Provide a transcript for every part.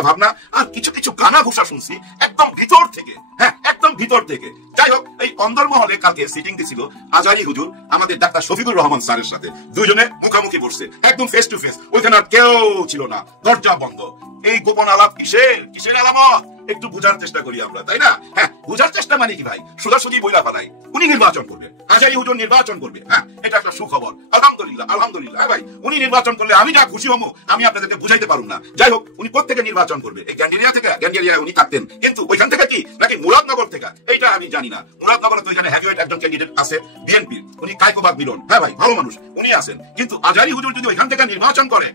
চিন্তা ভাবনা আর কিছু কিছু কানা ঘুষা শুনছি একদম ভিতর থেকে, হ্যাঁ একদম ভিতর থেকে। যাই হোক, এই অন্দরমহলে কালকে সিটিং দিছিল আজহারী হুজুর আমাদের ডাক্তার শফিকুর রহমান স্যারের সাথে, দুইজনে মুখামুখি বসছে একদম ফেস টু ফেস। ওইখানে আর কেউ ছিল না, দরজা বন্ধ। এই গোপন আলাপ কিসের আলামত? একটু বুঝার চেষ্টা করি আমরা, তাই না? হ্যাঁ, বুঝার চেষ্টা মানে কি ভাই? সোজাসুজি বইলা ফেলাই উনি নির্বাচন করবে, আজহারী হুজুর নির্বাচন করবে। হ্যাঁ, এটা একটা সুখবর, আলহামদুলিল্লাহ আলহামদুলিল্লাহ। ভাই উনি নির্বাচন করলে আমি যা খুশি হবো আমি আপনাদেরকে বুঝাইতে পারুম না। যাই হোক, উনি কোথেকে নির্বাচন করবে? এই গ্যান্ডেরিয়া থেকে? গ্যান্ডেরিয়ায় উনি থাকতেন, কিন্তু ওইখান থেকে কি নাকি মুরাদনগর থেকে এইটা আমি জানি না। মুরাদনগরে তো এখানে হ্যাভিওয়েট একজন ক্যান্ডিডেট আছে বিএনপির, উনি কায়কোবাদ মিলন, হ্যাঁ ভাই ভালো মানুষ, উনি আছেন। কিন্তু আজহারী হুজুর যদি ওইখান থেকে নির্বাচন করে,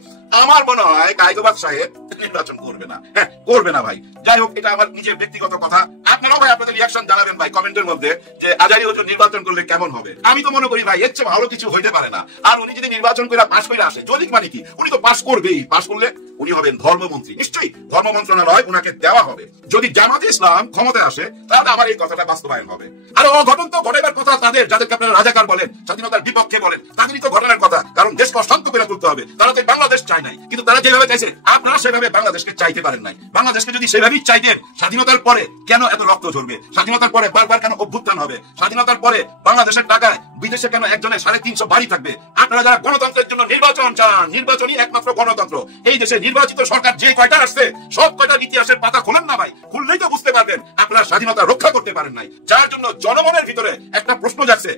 আমার মনে হয় কায়কোবাদ সাহেব নির্বাচন করবে না। হ্যাঁ, করবে না ভাই। যাই হোক, এটা আমার নিজের ব্যক্তিগত কথা। আপনারাও ভাই আপনাদের রিয়াকশন জানাবেন ভাই কমেন্টের মধ্যে, যে আজহারী হুজুর নির্বাচন করলে কেমন হবে। আমি তো মনে করি ভাই এর চেয়ে ভালো কিছু হইতে পারে না। আর উনি যদি নির্বাচন করে পাশ করে আসে, যদি মানে কি উনি তো পাশ করবেই, পাশ করলে উনি হবেন ধর্মমন্ত্রী, নিশ্চয়ই ধর্ম মন্ত্রণালয় উনাকে দেওয়া হবে। যদি জামাতে ইসলাম ক্ষমতায় আসে, তাহলে আমার এই কথাটা বাস্তবায়ন হবে। আর অঘটন তো ঘটাইবার কথা তাদের, যাদেরকে আপনারা রাজাকার বলেন, স্বাধীনতার বিপক্ষে বলেন, তাদেরই তো ঘটনার কথা। কারণ দেশকে অশান্ত করে তুলতে হবে। তারা তো বাংলাদেশ চায় নাই, কিন্তু তারা যেভাবে চাইছে আপনারা সেভাবে বাংলাদেশকে চাইতে পারেন নাই। বাংলাদেশকে যদি সেভাবেই চাইতেন, স্বাধীনতার পরে কেন এত রক্ত ঝরবে? স্বাধীনতার পরে বারবার কেন অভ্যুত্থান হবে? স্বাধীনতার পরে বাংলাদেশের টাকায় বিদেশে কেন একজনের 350 বাড়ি থাকবে? আপনারা যারা গণতন্ত্রের জন্য নির্বাচন চান, নির্বাচনই একমাত্র গণতন্ত্র। এই দেশে নির্বাচিত সরকার যে কয়টা আসছে, সব কয়টার ইতিহাসের পাতা খোলেন না ভাই, খুললেই তো বুঝতে পারবেন আপনারা স্বাধীনতা রক্ষা করতে পারেন নাই। যার জন্য জনগণের ভিতরে একটা প্রশ্ন জাগছে,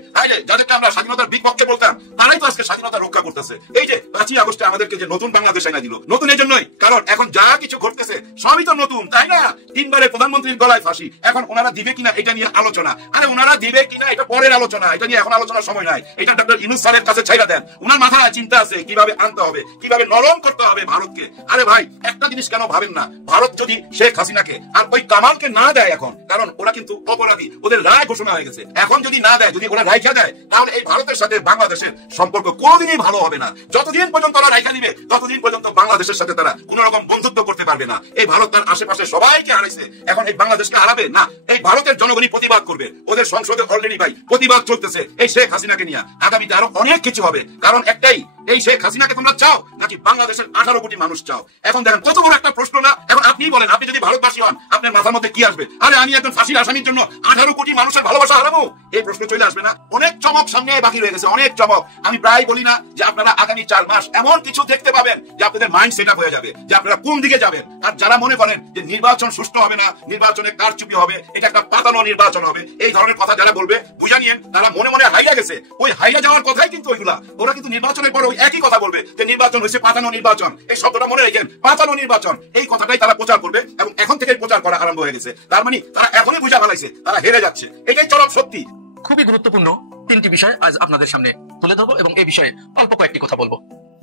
যাদেরকে আমরা স্বাধীনতার বিপক্ষে বলতাম, তারাই তো আজকে স্বাধীনতা রক্ষা করতেছে। এই যে 5ই আগস্টে আমাদেরকে যে নতুন বাংলাদেশ এনে দিল, নতুন এই জন্যই কারণ এখন যা কিছু ঘটতেছে সবই তো নতুন, তাই না? 3 বারে প্রধানমন্ত্রীর গলায় ফাঁসি, এখন ওনারা দিবে কিনা এটা নিয়ে আলোচনা। আরে ওনারা দিবে কিনা এটা পরের আলোচনা, এটা নিয়ে এখন আলোচনার সময় নাই। এটা ডক্টর ইউনূস স্যারের কাছে ছাইড়া দেন। ওনার মাথায় চিন্তা আছে কিভাবে আনতে হবে, কিভাবে নরম করতে হবে ভারতকে। আরে ভাই একটা জিনিস কেন ভাবেন না, ভারত যদি শেখ হাসিনাকে আর ওই কামালকে না দেয় এখন, কারণ ওরা কিন্তু অপরাধী, ওদের রায় ঘোষণা হয়ে গেছে, এখন যদি না দেয়, যদি ওরা রাইখা দেয়, তাহলে এই ভারতের সাথে বাংলাদেশের সম্পর্ক কোনোদিনই ভালো হবে না। যতদিন পর্যন্ত ওরা রাইখা দিবে, ততদিন পর্যন্ত বাংলাদেশের সাথে তারা কোন রকম বন্ধুত্ব করতে পারবে না। এই ভারত তার আশেপাশে সবাইকে হারাইছে, এখন এই বাংলাদেশকে হারাবে না। এই ভারতের জনগণই প্রতিবাদ করবে। ওদের সংসদে অলরেডি ভাই প্রতিবাদ চলতেছে এই শেখ হাসিনাকে নিয়ে। আগামীতে আরো অনেক কিছু হবে, কারণ একটাই, এই শেখ হাসিনাকে তোমরা চাও নাকি বাংলাদেশের 18 কোটি মানুষ চাও? এখন দেখেন কত বড় একটা প্রশ্ন না? এখন আপনি বলেন, আপনি যদি ভারতবাসী হন, আপনার মাথার মধ্যে কি আসবে? আরে আমি একজন ফাঁসির আসামির জন্য 18 কোটি মানুষের ভালোবাসা হারাবো? এই প্রশ্ন চলে আসবে না? অনেক চমক সামনে বাকি রয়ে গেছে, অনেক চমক। আমি প্রায় বলি না যে আপনারা আগামী 4 মাস এমন কিছু দেখতে পাবেন যে আপনাদের মাইন্ড সেট আপ হয়ে যাবে, যে আপনারা কোন দিকে যাবেন। আর যারা মনে করেন যে নির্বাচন সুষ্ঠু হবে না, নির্বাচনে কারচুপি হবে, এটা একটা পাতানো নির্বাচন হবে, এই ধরনের কথা যারা বলবে বুঝা নিয়েন, তারা মনে মনে হাইরা গেছে। ওই হাইরা যাওয়ার কথাই কিন্তু ওইগুলা, ওরা কিন্তু নির্বাচনের পর ওই একই কথা বলবে যে নির্বাচন হয়েছে পাতানো নির্বাচন। এই শব্দটা মনে রেখেন, পাতানো নির্বাচন, এই কথাটাই তারা প্রচার করবে এবং এখন থেকে প্রচার করা আরম্ভ হয়ে গেছে। তার মানে তারা এখনই বুঝা ফেলাইছে তারা হেরে যাচ্ছে। এটাই চরম সত্যি। খুবই গুরুত্বপূর্ণ 3টি বিষয় আজ আপনাদের সামনে তুলে ধরবো এবং এই বিষয়ে অল্প কয়েকটি কথা বলবো।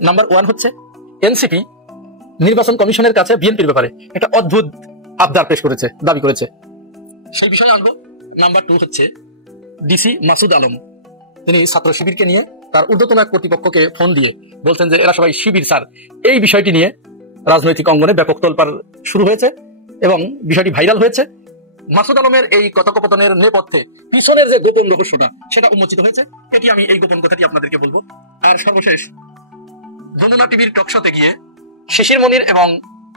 নাম্বার 1 হচ্ছে এনসিপি নির্বাচন কমিশনের কাছে বিএনপির ব্যাপারে একটা অদ্ভুত আবদার পেশ করেছে, দাবি করেছে, সেই বিষয়ে আনবো। নাম্বার 2 হচ্ছে ডিসি মাসুদ আলম, তিনি ছাত্র শিবিরকে নিয়ে তার ঊর্ধ্বতন এক কর্তৃপক্ষকে ফোন দিয়ে বলছেন যে এরা সবাই শিবির স্যার। এই বিষয়টি নিয়ে রাজনৈতিক অঙ্গনে ব্যাপক তোলপাড় শুরু হয়েছে এবং বিষয়টি ভাইরাল হয়েছে। মাসুদ আলমের এই কথোপকথনের নেপথ্যে পিছনের যে গোপন রহস্যটা সেটা উন্মোচিত হয়েছে। এটি আমি এই গোপন কথাটি আপনাদেরকে বলবো। আর সর্বশেষ যমুনা টিভির টকশোতে গিয়ে শিশির মনির এবং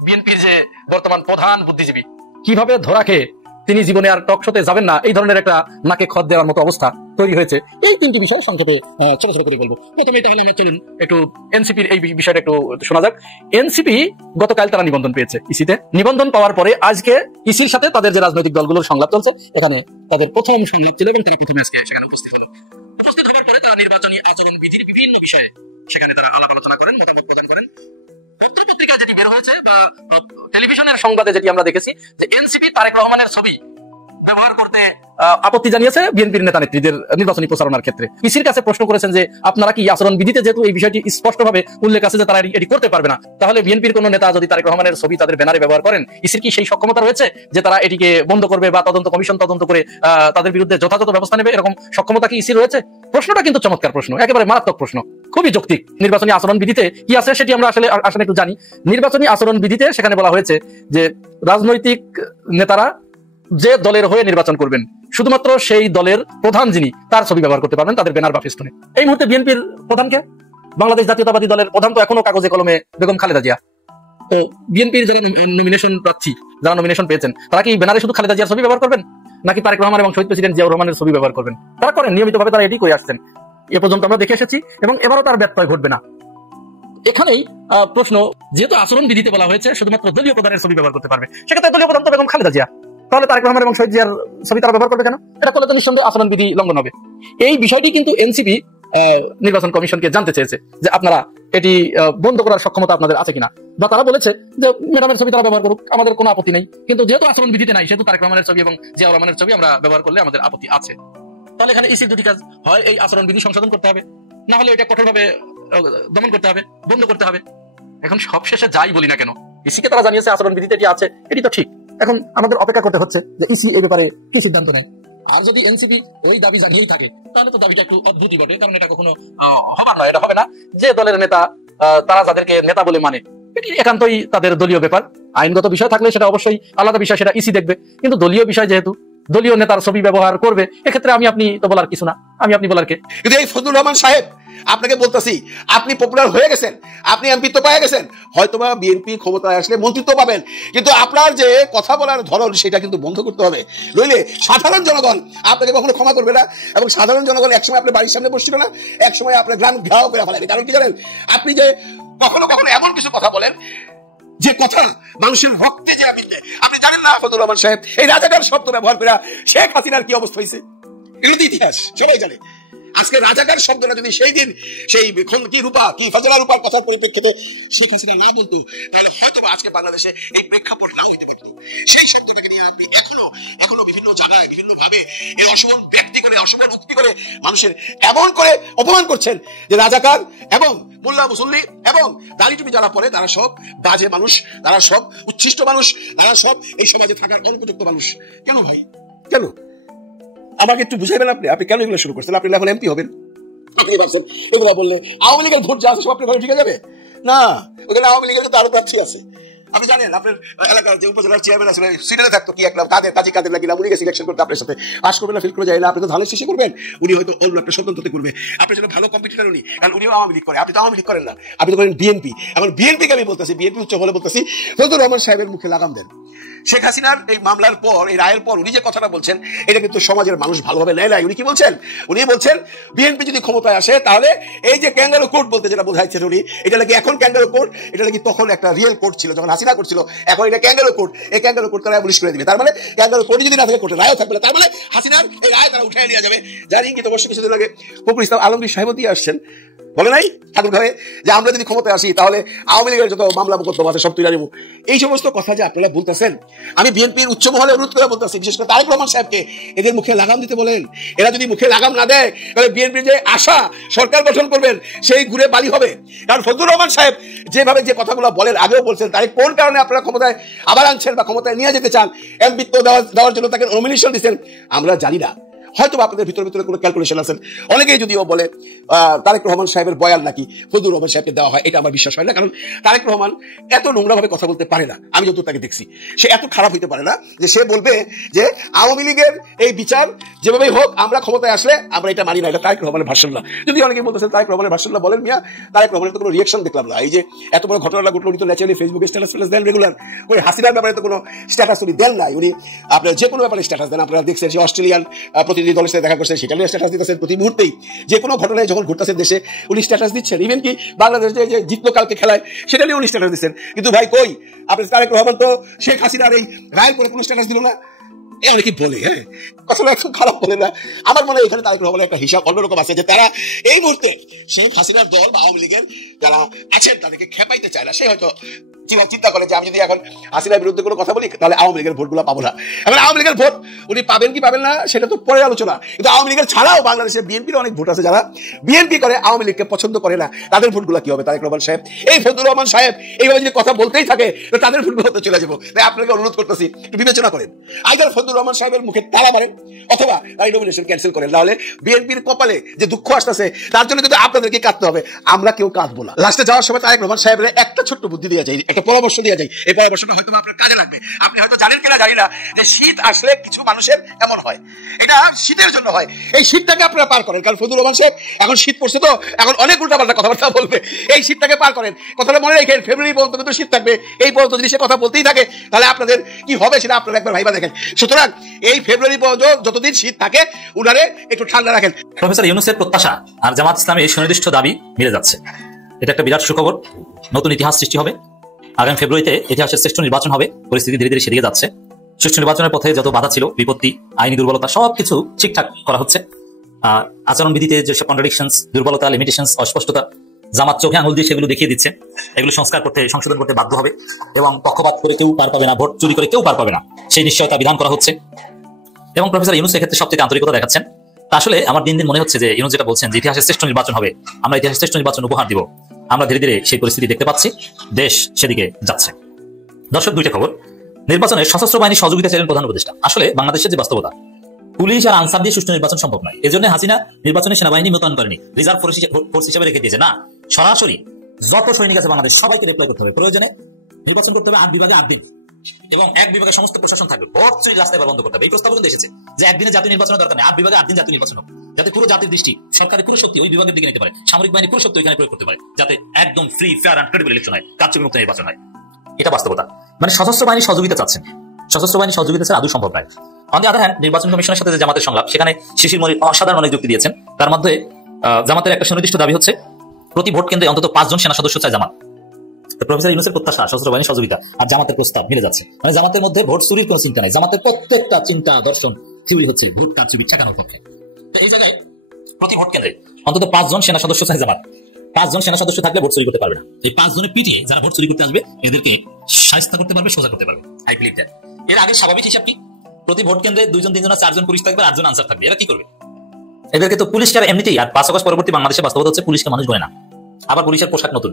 বিএনপির যে বর্তমান প্রধান বুদ্ধিজীবী কিভাবে ধরা খেয়ে তিনি জীবনে আর টকশোতে যাবেন না, এই ধরনের একটা নাকে খত দেওয়ার মতো অবস্থা তৈরি হয়েছে। এই 3টি বিষয় সংক্ষেপে ছোট ছোট করে বলবো। প্রথমে এটা হলো, চলুন একটু এনসিপির এই বিষয়টা একটু শোনা যাক। এনসিপি গতকাল তারা নিবন্ধন পেয়েছে ইসিতে। নিবন্ধন পাওয়ার পরে আজকে ইসির সাথে তাদের যে রাজনৈতিক দলগুলোর সংলাপ চলছে, এখানে তাদের প্রথম সংলাপ ছিল এবং তারা প্রথমে আজকে সেখানে উপস্থিত হলো। উপস্থিত হওয়ার পরে তারা নির্বাচনী আচরণ বিধির বিভিন্ন বিষয়ে সেখানে তারা আলাপ আলোচনা করেন, মতামত প্রদান করেন। পত্রপত্রিকায় যেটি বের হয়েছে বা টেলিভিশনের সংবাদে যেটি আমরা দেখেছি, যে এনসিপি তারেক রহমানের ছবি ব্যবহার করতে আপত্তি জানিয়েছে বিএনপির নেতা নেত্রীদের নির্বাচনী প্রচারণার ক্ষেত্রে। ইসির কাছে প্রশ্ন করেছেন যে আপনারা কি আচরণ বিধিতে যেহেতু এই বিষয়টি স্পষ্টভাবে উল্লেখ আছে যে তারা এটি করতে পারবে না, তাহলে বিএনপির কোন নেতা যদি তারেক রহমানের ছবি তাদের ব্যানারে ব্যবহার করেন, ইসির কি সেই সক্ষমতা রয়েছে যে তারা এটিকে বন্ধ করবে বা তদন্ত কমিশন তদন্ত করে তাদের বিরুদ্ধে যথাযথ ব্যবস্থা নেবে? এরকম সক্ষমতা কি ইসির রয়েছে? প্রশ্নটা কিন্তু চমৎকার প্রশ্ন, একেবারে মারাত্মক প্রশ্ন, খুবই যৌক্তিক। নির্বাচনী আচরণ বিধিতে কি আছে সেটি আমরা আসলে একটু জানি। নির্বাচনী আচরণ বিধিতে সেখানে বলা হয়েছে যে রাজনৈতিক নেতারা যে দলের হয়ে নির্বাচন করবেন, শুধুমাত্র সেই দলের প্রধান যিনি, তার ছবি ব্যবহার করতে পারবেন তাদের ব্যানার বা ফেস্টুনে। এই মুহূর্তে বিএনপির প্রধানকে, বাংলাদেশ জাতীয়তাবাদী দলের প্রধান তো এখনো কাগজে কলমে বেগম খালেদা জিয়া। তো বিএনপির যারা নমিনেশন প্রার্থী, যারা নমিনেশন পেয়েছেন, তারা কি ব্যানারে শুধু খালেদা জিয়ার ছবি ব্যবহার করবেন, নাকি তারেক রহমান এবং শহীদ প্রেসিডেন্ট জিয়াউর রহমানের ছবি ব্যবহার করবেন? তারা করেন, নিয়মিতভাবে তারা এটি করে আসছেন, এ পর্যন্ত আমরা দেখে এসেছি, এবং এবারও তার ব্যত্যয় ঘটবে না। এখানেই প্রশ্ন, যেহেতু আচরণ বিধিতে বলা হয়েছে শুধুমাত্র দলীয় প্রধানের ছবি ব্যবহার করতে পারবে, সেক্ষেত্রে দলীয় প্রধান তো বেগম খালেদা জিয়া, তাহলে তারেক রহমান এবং শহীদ জিয়ার ছবি তারা ব্যবহার করবে কেন? এটা করলে তো নিঃসন্দেহে আচরণ বিধি লঙ্ঘন হবে। এই বিষয়টি কিন্তু এনসিপি নির্বাচন কমিশনকে জানতে চেয়েছে যে আপনারা এটি বন্ধ করার সক্ষমতা আপনাদের আছে কিনা, বা তারা বলেছে যে ম্যাডামের ছবি তারা ব্যবহার করুক, আমাদের কোনো আপত্তি নেই, কিন্তু যেহেতু আচরণ বিধিতে নাই, সেহেতু তারেক রহমানের ছবি এবং জিয়াউর রহমানের ছবি আমরা ব্যবহার করলে আমাদের আপত্তি আছে। তাহলে এখানে ইসির দুটি কাজ, হয় এই আচরণ বিধি সংশোধন করতে হবে, না হলে এটা কঠোরভাবে দমন করতে হবে, বন্ধ করতে হবে। এখন সবশেষে যাই বলি না কেন, ইসিকে তারা জানিয়েছে আচরণ বিধিতে এটি আছে, এটি তো ঠিক। এখন আমাদের অপেক্ষা করতে হচ্ছে যে ইসি এই ব্যাপারে কি সিদ্ধান্ত নেয়। আর যদি এনসিপি ওই দাবি জানিয়েই থাকে, তাহলে তো দাবিটা একটু অদ্ভুতই বটে, কারণ এটা কখনো হবার নয়, এটা হবে না। যে দলের নেতা, তারা যাদেরকে নেতা বলে মানে, এটি একান্তই তাদের দলীয় ব্যাপার। আইনগত বিষয় থাকলে সেটা অবশ্যই আলাদা বিষয়, সেটা ইসি দেখবে। কিন্তু দলীয় বিষয় যেহেতু দলীয় নেতার ছবি ব্যবহার করবে, এক্ষেত্রে আমি আপনি তো বলার কিছু না, আমি আপনি বলার কে? কিন্তু এই ফজলুর রহমান সাহেব, আপনাকে বলতেছি, আপনি পপুলার হয়ে গেছেন, আপনি এমপিত্ব পেয়ে গেছেন, হয়তোবা বিএনপি ক্ষমতায় আসলে মন্ত্রিত্ব পাবেন, কিন্তু আপনার যে কথা বলার ধরন সেটা কিন্তু বন্ধ করতে হবে, নইলে সাধারণ জনগণ আপনাকে কখনো ক্ষমা করবে না। এবং সাধারণ জনগণ একসময় আপনার বাড়ির সামনে বসছিল না, একসময় আপনার গ্রাম ঘাও করে ফেলাবে। কারণ কি জানেন, আপনি যে কখনো কখনো এমন কিছু কথা বলেন যে কথা মানুষের রক্তে যে আপনি জানেন না ফজলুর রহমান সাহেব, এই রাজাকার শব্দ ব্যবহার করে শেখ হাসিনার কি অবস্থা হয়েছে, এগুলো তো ইতিহাস, সবাই জানে। আজকে রাজাকার শব্দটা যদি সেই দিন সেই কি রূপা কি ফজলা রূপার কথার পরিপ্রেক্ষিতে শেখ হাসিনা না বলতো, তাহলে হয়তো আজকে বাংলাদেশে এই প্রেক্ষাপট নাও হইতে পারত। সেই শব্দটাকে নিয়ে আপনি এখনো বিভিন্ন জায়গায় বিভিন্ন ভাবে এই অসবল ব্যক্তি করে, অসবল উক্তি করে মানুষের এমন করে অপমান করছেন যে রাজাকার এবং মোল্লা মুসল্লি এবং দাড়ি টুপি যারা পরে তারা সব বাজে মানুষ, তারা সব উচ্ছিষ্ট মানুষ, তারা সব এই সমাজে থাকার অনুপযুক্ত মানুষ। কেন ভাই, কেন? আমাকে একটু বুঝাইবেন আপনি কেন এগুলো শুরু করছেন? আপনি এখন এমপি হবেন, আপনি ভাবছেন এগুলো বললে আওয়ামী লীগের ভোট যা আছে সব আপনার ঘরে ঠিক যাবে না? ওখানে আওয়ামী লীগের কিন্তু আরো প্রার্থী আছে। আপনি জানেন আপনার এলাকার যে উপজেলার চেয়ারম্যান আছে, সিনেটে থাকতো কি একটা কাজে লাগিলাম, উনি গেছে ইলেকশন করতে আপনার সাথে, পাস করবে না ফিল করে যায় না, আপনি তো ধানের শেষে করবেন, উনি হয়তো অন্য একটা স্বতন্ত্রতে করবে, আপনার জন্য ভালো কম্পিটিটর উনি, কারণ উনিও আওয়ামী লীগ করে, আপনি তো আওয়ামী লীগ করেন না, আপনি তো করেন বিএনপি। এখন বিএনপিকে আমি বলতেছি, বিএনপি উচ্চ বলে বলতেছি, ফজলুর রহমান সাহেবের মুখে লাগাম দেন। শেখ হাসিনার এই মামলার পর, এই রায়ের পর উনি যে কথাটা বলছেন, এটা কিন্তু সমাজের মানুষ ভালোভাবে নেয় নাই। উনি কি বলছেন? উনি বলছেন বিএনপি যদি ক্ষমতায় আসে তাহলে এই যে ক্যাঙ্গারু কোর্ট বলতে যেটা বোঝাইছেন উনি, এটা নাকি এখন ক্যাঙ্গারু কোর্ট, এটা নাকি তখন একটা রিয়েল কোর্ট ছিল যখন হাসিনা করছিল, এখন এটা ক্যাঙ্গারু কোর্ট। এই ক্যাঙ্গারু কোর্ট তারা অ্যাবলিশ করে দিবে, তার মানে ক্যাঙ্গারু কোর্ট যদি না থাকে কোর্টে রায়ও থাকবে না, তার মানে হাসিনার এই রায় তারা উঠাই নিয়ে যাবে। যার ইঙ্গিত অবশ্য কিছুদিন আগে ফখরুল ইসলাম আলমগীর সাহেব দিয়ে আসছেন, বলে নাই ঠাকুর ঘরে যে আমরা যদি ক্ষমতায় আসি তাহলে আওয়ামী লীগের যত মামলা মোকদ্দমা আছে সব তুলে নেব। এই সমস্ত কথা যে আপনারা বলতেছেন, আমি বিএনপির উচ্চ মহলে অনুরোধ করে বলতেছি, বিশেষ করে তারেক রহমান সাহেবকে এদের মুখে লাগাম দিতে বলেন। এরা যদি মুখে লাগাম না দেয় তাহলে বিএনপির যে আশা সরকার গঠন করবেন সেই ঘুরে বালি হবে। কারণ ফজলুর রহমান সাহেব যেভাবে যে কথাগুলো বলেন, আগেও বলছেন, তারেক কোন কারণে আপনারা ক্ষমতায় আবার আনছেন বা ক্ষমতায় নিয়ে যেতে চান, এমপিত্ব দেওয়ার জন্য তাকে নমিনেশন দিচ্ছেন, আমরা জানি না। হয়তো আপনাদের ভিতরে কোনো ক্যালকুলেশন আছেন। অনেকেই যদিও বলে তারেক রহমান সাহেবের বয়ান নাকি ফজলুর রহমান সাহেবকে দেওয়া হয়, এটা আমার বিশ্বাস হয় না। কারণ তারেক রহমান এত নোংরা ভাবে কথা বলতে পারে না, আমি যত তাকে দেখছি, সে এত খারাপ হইতে পারে না যে সে বলবে যে আওয়ামী লীগের এই বিচার যেভাবেই হোক আমরা ক্ষমতায় আসলে আমরা এটা মানি না, এটা তারেক রহমানের ভাষণ না। যদি অনেকে বলতেছেন তারেক রহমানের ভাষণ না, বলেন মিয়া, তারেক রহমানের তো কোনো রিয়াকশন দেখলাম না। এই যে এত বড় ঘটনাটা ঘটলো, উনি তো ন্যাচারালি ফেসবুকে স্ট্যাটাস দেন রেগুলার, ওই হাসিনার ব্যাপারে তো কোনো স্ট্যাটাস উনি দেন নাই। উনি আপনার যে কোনো ব্যাপারে স্ট্যাটাস দেন, আপনারা দেখছেন সে অস্ট্রেলিয়ান প্রতিনিধি দলের সাথে দেখা করছেন, সেটা নিয়ে স্ট্যাটাস দিতেছেন প্রতি মুহূর্তেই, যে কোনো ঘটনায় যখন ঘটতেছে দেশে উনি স্ট্যাটাস দিচ্ছেন। ইভেন কি বাংলাদেশ যে জিতলো কালকে খেলায় সেটা নিয়ে উনি স্ট্যাটাস দিচ্ছেন। কিন্তু ভাই কই আপনি তারেক রহমান তো শেখ হাসিনার এই রায়ের পরে কোনো স্ট্যাটাস দিল না। অনেকে বলে, হ্যাঁ কথাটা একটু খারাপ বলে না, আমার মনে হয় এখানে তারেক রহমানের একটা হিসাব অন্যরকম আছে, যে তারা এই মুহূর্তে শেখ হাসিনার দল বা আওয়ামী লীগের যারা আছেন তাদেরকে খেপাইতে চায় না। সে হয়তো চিন্তা করে যে আমি যদি এখন হাসিনার বিরুদ্ধে কোনো কথা বলি তাহলে আওয়ামী লীগের ভোটগুলো পাবো না। এখন আওয়ামী লীগের ভোট উনি পাবেন কি পাবেন না সেটা তো পরে আলোচনা, কিন্তু আওয়ামী লীগের ছাড়াও বাংলাদেশে বিএনপির অনেক ভোট আছে যারা বিএনপি করে আওয়ামী লীগকে পছন্দ করে না, তাদের ভোটগুলো কি হবে? তারেক রহমান সাহেব, এই ফজলুর রহমান সাহেব এইভাবে যদি কথা বলতেই থাকে তাদের ভোটগুলো হতে চলে যাবো। তাই আপনাকে অনুরোধ করতেছি একটু বিবেচনা করেন, আইদার ফজলুর রহমান সাহেবের মুখে তালা মারেন অথবা তার নমিনেশন ক্যান্সেল করেন, তাহলে বিএনপির কপালে যে দুঃখ আসতেছে তার জন্য কিন্তু আপনাদেরকে কাঁদতে হবে, আমরা কেউ কাঁদবো না। লাস্টে যাওয়ার সময় তারেক রহমান সাহেবের একটা ছোট্ট বুদ্ধি দেওয়া যায়, একটা পরামর্শ দেওয়া যায়, এই পরামর্শটা হয়তো আপনার কাজে লাগবে। আপনি আপনি হয়তো জানেন কিনা জানি না যে শীত আসলে কিছু মানুষের এমন হয়, এটা শীতের জন্য হয়। এই শীতটাকে আপনারা পার করেন, কারণ ফজলুর রহমান সাহেব এখন শীত পড়ছে তো এখন অনেক উল্টাপাল্টা কথাবার্তা বলবে। এই শীতটাকে পার করেন, কথাটা মনে রেখেন, ফেব্রুয়ারি পর্যন্ত কিন্তু শীত থাকবে। এই পর্যন্ত যদি সে কথা বলতেই থাকে তাহলে আপনাদের কি হবে সেটা আপনারা একবার ভাইবা দেখেন। সুতরাং এই ফেব্রুয়ারি পর্যন্ত যতদিন শীত থাকে উনারে একটু ঠান্ডা রাখেন। প্রফেসর ইউনূসের প্রত্যাশা আর জামাত ইসলামের এই সুনির্দিষ্ট দাবি মিলে যাচ্ছে। এটা একটা বিরাট সুখবর, নতুন ইতিহাস সৃষ্টি হবে। আগামী ফেব্রুয়ারিতে ইতিহাসের শ্রেষ্ঠ নির্বাচন হবে। পরিস্থিতি ধীরে ধীরে সেদিকে যাচ্ছে। সুষ্ঠু নির্বাচনের পথে যত বাধা ছিল, বিপত্তি, আইনি দুর্বলতা সবকিছু ঠিকঠাক করা হচ্ছে। আচরণবিধিতে যেসব কন্ট্রাডিকশনস, দুর্বলতা, লিমিটেশনস, অস্পষ্টতা জামাত চোখে আঙুল দিয়ে সেগুলো দেখিয়ে দিচ্ছে। এগুলো সংস্কার করতে, সংশোধন করতে বাধ্য হবে এবং পক্ষপাত করে কেউ পার পাবে না, ভোট চুরি করে কেউ পার পাবে না, সেই নিশ্চয়তা বিধান করা হচ্ছে। এবং প্রফেসর ইউনূস এক্ষেত্রে সবথেকে আন্তরিকতা দেখাচ্ছেন। আসলে আমার দিন দিন মনে হচ্ছে যে ইউনূস যেটা বলছেন যে ইতিহাসের শ্রেষ্ঠ নির্বাচন হবে, আমরা ইতিহাসের শ্রেষ্ঠ নির্বাচন উপহার দিব, আমরা ধীরে ধীরে সেই পরিস্থিতি দেখতে পাচ্ছি, দেশ সেদিকে যাচ্ছে। দর্শক, দুইটা খবর। নির্বাচনে সশস্ত্র বাহিনী সহযোগিতা চাইলেন প্রধান উপদেষ্টা। আসলে বাংলাদেশের যে বাস্তবতা, পুলিশ আর আনসার দিয়ে সুষ্ঠু নির্বাচন সম্ভব নয়। এজন্য হাসিনা নির্বাচনে সেনাবাহিনী মোতায়েন করেনি, রিজার্ভ ফোর্স হিসেবে রেখে দিয়েছে। না, সরাসরি যত সৈনিক আছে বাংলাদেশ সবাইকে ডিপ্লয় করতে হবে। প্রয়োজনে নির্বাচন করতে হবে 8 বিভাগে 8 দিন, এবং এক বিভাগে সমস্ত প্রশাসন থাকবে। ভোট চুরি রাস্তায় বন্ধ করতে হবে। এই প্রস্তাব কিন্তু এসেছে যে একদিনে জাতীয় নির্বাচনের দরকার নেই, 8 বিভাগে 8 দিন জাতীয় নির্বাচন হবে, যাতে পুরো জাতির দৃষ্টি, সরকারের পুরো শক্তি ওই বিভাগের দিকে নিতে পারে, সামরিক বাহিনী পুরো শক্তি ওইখানে প্রয়োগ করতে পারে, যাতে একদম free, fair and credible election হয়, কারচুপি মুক্ত নির্বাচন হয়। এটা বাস্তবতা। মানে সশস্ত্র বাহিনী সহযোগিতা চাচ্ছেন, সশস্ত্র বাহিনী সহযোগিতা ছাড়া আদৌ সম্ভব নয়। অন দি আদার হ্যান্ড, নির্বাচন কমিশনের সাথে যে জামাতের সংলাপ, সেখানে শিশির মনির অসাধারণ অনেক যুক্তি দিয়েছেন। তার মধ্যে জামাতের একটা সুনির্দিষ্ট দাবি হচ্ছে প্রতি ভোট কেন্দ্রে অন্তত 5 জন সেনা সদস্য চায় জামাত। প্রফেসর ইউনূসের প্রত্যাশা সশস্ত্র বাহিনী সহযোগিতা আর জামাতের প্রস্তাব মিলে যাচ্ছে। মানে জামাতের মধ্যে ভোট চুরির কোনো চিন্তা নেই। জামাতের প্রত্যেকটা চিন্তা, দর্শন, থিওরি হচ্ছে ভোট কারচুপি ঠেকানোর পক্ষে। তো এই জায়গায় প্রতি ভোট কেন্দ্রে অন্তত 5 জন সেনা সদস্য চায় জামাত। 5 জন সেনা সদস্য থাকলে ভোট চুরি করতে পারবে না। এই 5 জনের পিটিয়ে যারা ভোট চুরি করতে আসবে এদেরকে শায়েস্তা করতে পারবে, সোজা করতে পারবে। I believe that. এর আগে স্বাভাবিক হিসাব কি? প্রতি ভোট কেন্দ্রে 2 জন 3 জন 4 জন পুলিশ থাকবে, 8 জন আনসার থাকবে। এরা কি করবে? এদেরকে তো পুলিশকে এমনিতেই, আর 5 আগস্ট পরবর্তী বাংলাদেশের বাস্তবতা হচ্ছে পুলিশকে মানুষ গণে না। আবার পুলিশের পোশাক নতুন,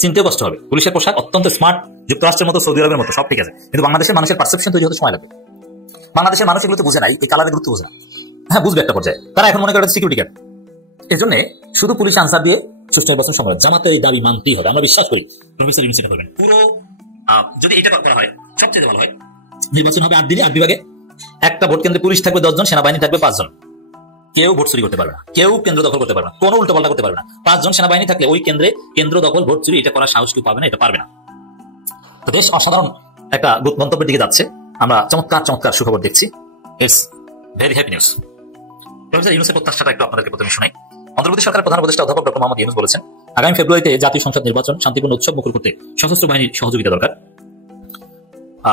চিনতেও কষ্ট হবে। পুলিশের পোশাক অত্যন্ত স্মার্ট, যুক্তরাষ্ট্রের মতো, সৌদি আরবের মতো, সব ঠিক আছে, কিন্তু বাংলাদেশের মানুষের পারসেপশন তৈরি হতে সময় লাগবে। বাংলাদেশের মানুষ এগুলো বুঝে নাই, এই কালারের গুরুত্ব বুঝে না। হ্যাঁ, বুঝবে একটা পর্যায়ে। তারা এখন মনে করে সিকিউরিটি গার্ড। এর জন্য শুধু পুলিশ আনসার দিয়ে সুষ্ঠু নির্বাচন সম্ভব। জামাতের এই দাবি মানতেই হবে, আমরা বিশ্বাস করি প্রফেসর ইউনূস এটা করবেন। পুরো যদি এটা করা হয় সবচেয়ে ভালো হয়। নির্বাচন হবে 8 দিনে, 8 বিভাগে, একটা ভোট কেন্দ্রে পুলিশ থাকবে 10 জন, সেনাবাহিনী থাকবে 5 জন। কেউ ভোট চুরি করতে পারবে না, কেউ কেন্দ্র দখল করতে পারবে না, কোনো উল্টোপাল্টা করতে পারবে না। 5 জন সেনাবাহিনী থাকলে ওই কেন্দ্রে কেন্দ্র দখল, ভোট চুরি এটা করার সাহস কেউ পাবে না, এটা পারবে না। তো দেশ অসাধারণ একটা গন্তব্যের দিকে যাচ্ছে। আমরা চমৎকার চমৎকার সুখবর দেখছি। It's very happy news. Professor ইউনূসের প্রত্যাশাটা একটু আপনাদেরকে প্রথমে শোনাই। অন্তর্বর্তী সরকারের প্রধান উপদেষ্টা অধ্যাপক ডক্টর মোহাম্মদ ইউনূস বলেছেন, আগামী ফেব্রুয়ারিতে জাতীয় সংসদ নির্বাচন শান্তিপূর্ণ উৎসব মুখর করতে সশস্ত্র বাহিনীর সহযোগিতা দরকার।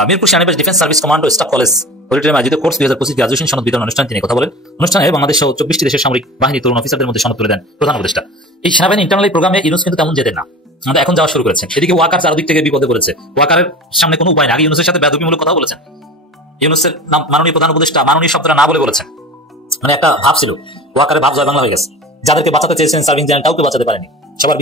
মিরপুর সেনানিবাস ডিফেন্স সার্ভিস কমান্ড ও স্টাফ কলেজ অডিটোরিয়ামে আয়োজিত কোর্স 2025 গ্রাজুয়েশন সনদ বিতরণ অনুষ্ঠানে তিনি কথা বলেন। অনুষ্ঠানে বাংলাদেশ সহ 24টি দেশের সামরিক বাহিনী তরুণ অফিসারদের মধ্যে সনদ তুলে দেন প্রধান উপদেষ্টা। এই সেনাবাহিনী ইন্টারনাল প্রোগ্রামে ইউনূস কিন্তু তেমন যেতেন না, আমাদের এখন যাওয়া শুরু করেছেন। এদিকে ওয়াকার চারদিক থেকে বিপদে পড়েছে। ওয়াকারের সামনে কোনো উপায় না। আগে ইউনূসের সাথে বেয়াদবিমূলক কথা বলেছেন। ইউনূসের নাম মাননীয় প্রধান উপদেষ্টা মাননীয় শব্দটা না বলে বলেছেন। মানে একটা ভাব ছিল, ওয়াকারের ভাব জয় বাংলা হয়ে গেছে। যাদেরকে বাঁচাতে চেয়েছেন সার্ভিং জেনারেল কাউকে বাঁচাতে পারেনি। সবার